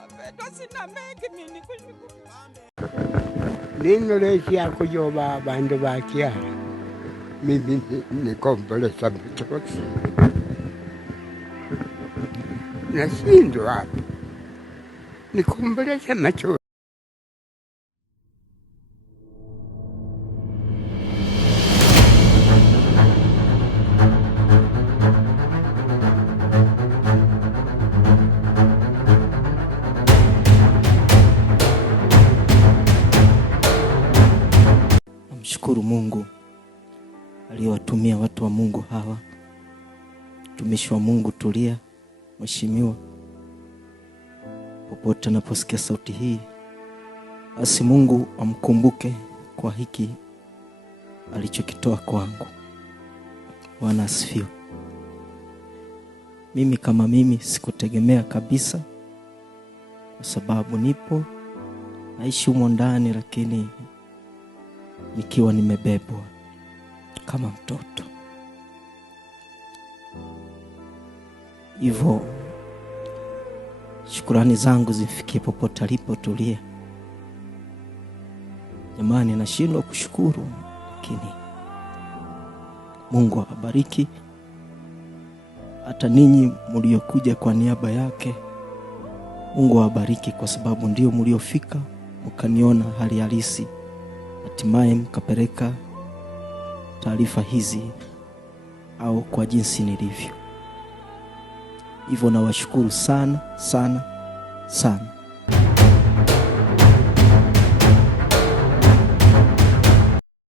wapendwa, sina mengi mimi kushukuru. Nino lesi yako joba bandu bakia. Mimi nikombolesha machozi. Nashindwa nikombolesha machozi. Namshukuru Mungu aliyowatumia watu wa Mungu hawa. Mtumishi wa Mungu Tulia, mheshimiwa, popote anaposikia sauti hii, basi Mungu amkumbuke kwa hiki alichokitoa kwangu. Bwana asifiwe. Mimi kama mimi sikutegemea kabisa, kwa sababu nipo naishi humo ndani, lakini nikiwa nimebebwa kama mtoto. Hivyo shukrani zangu zifikie popote alipo Tulia. Jamani, nashindwa kushukuru, lakini Mungu awabariki. Hata ninyi mliokuja kwa niaba yake, Mungu awabariki, kwa sababu ndio mliofika mkaniona hali halisi, hatimaye mkapeleka taarifa hizi au kwa jinsi nilivyo. Hivyo nawashukuru sana sana sana.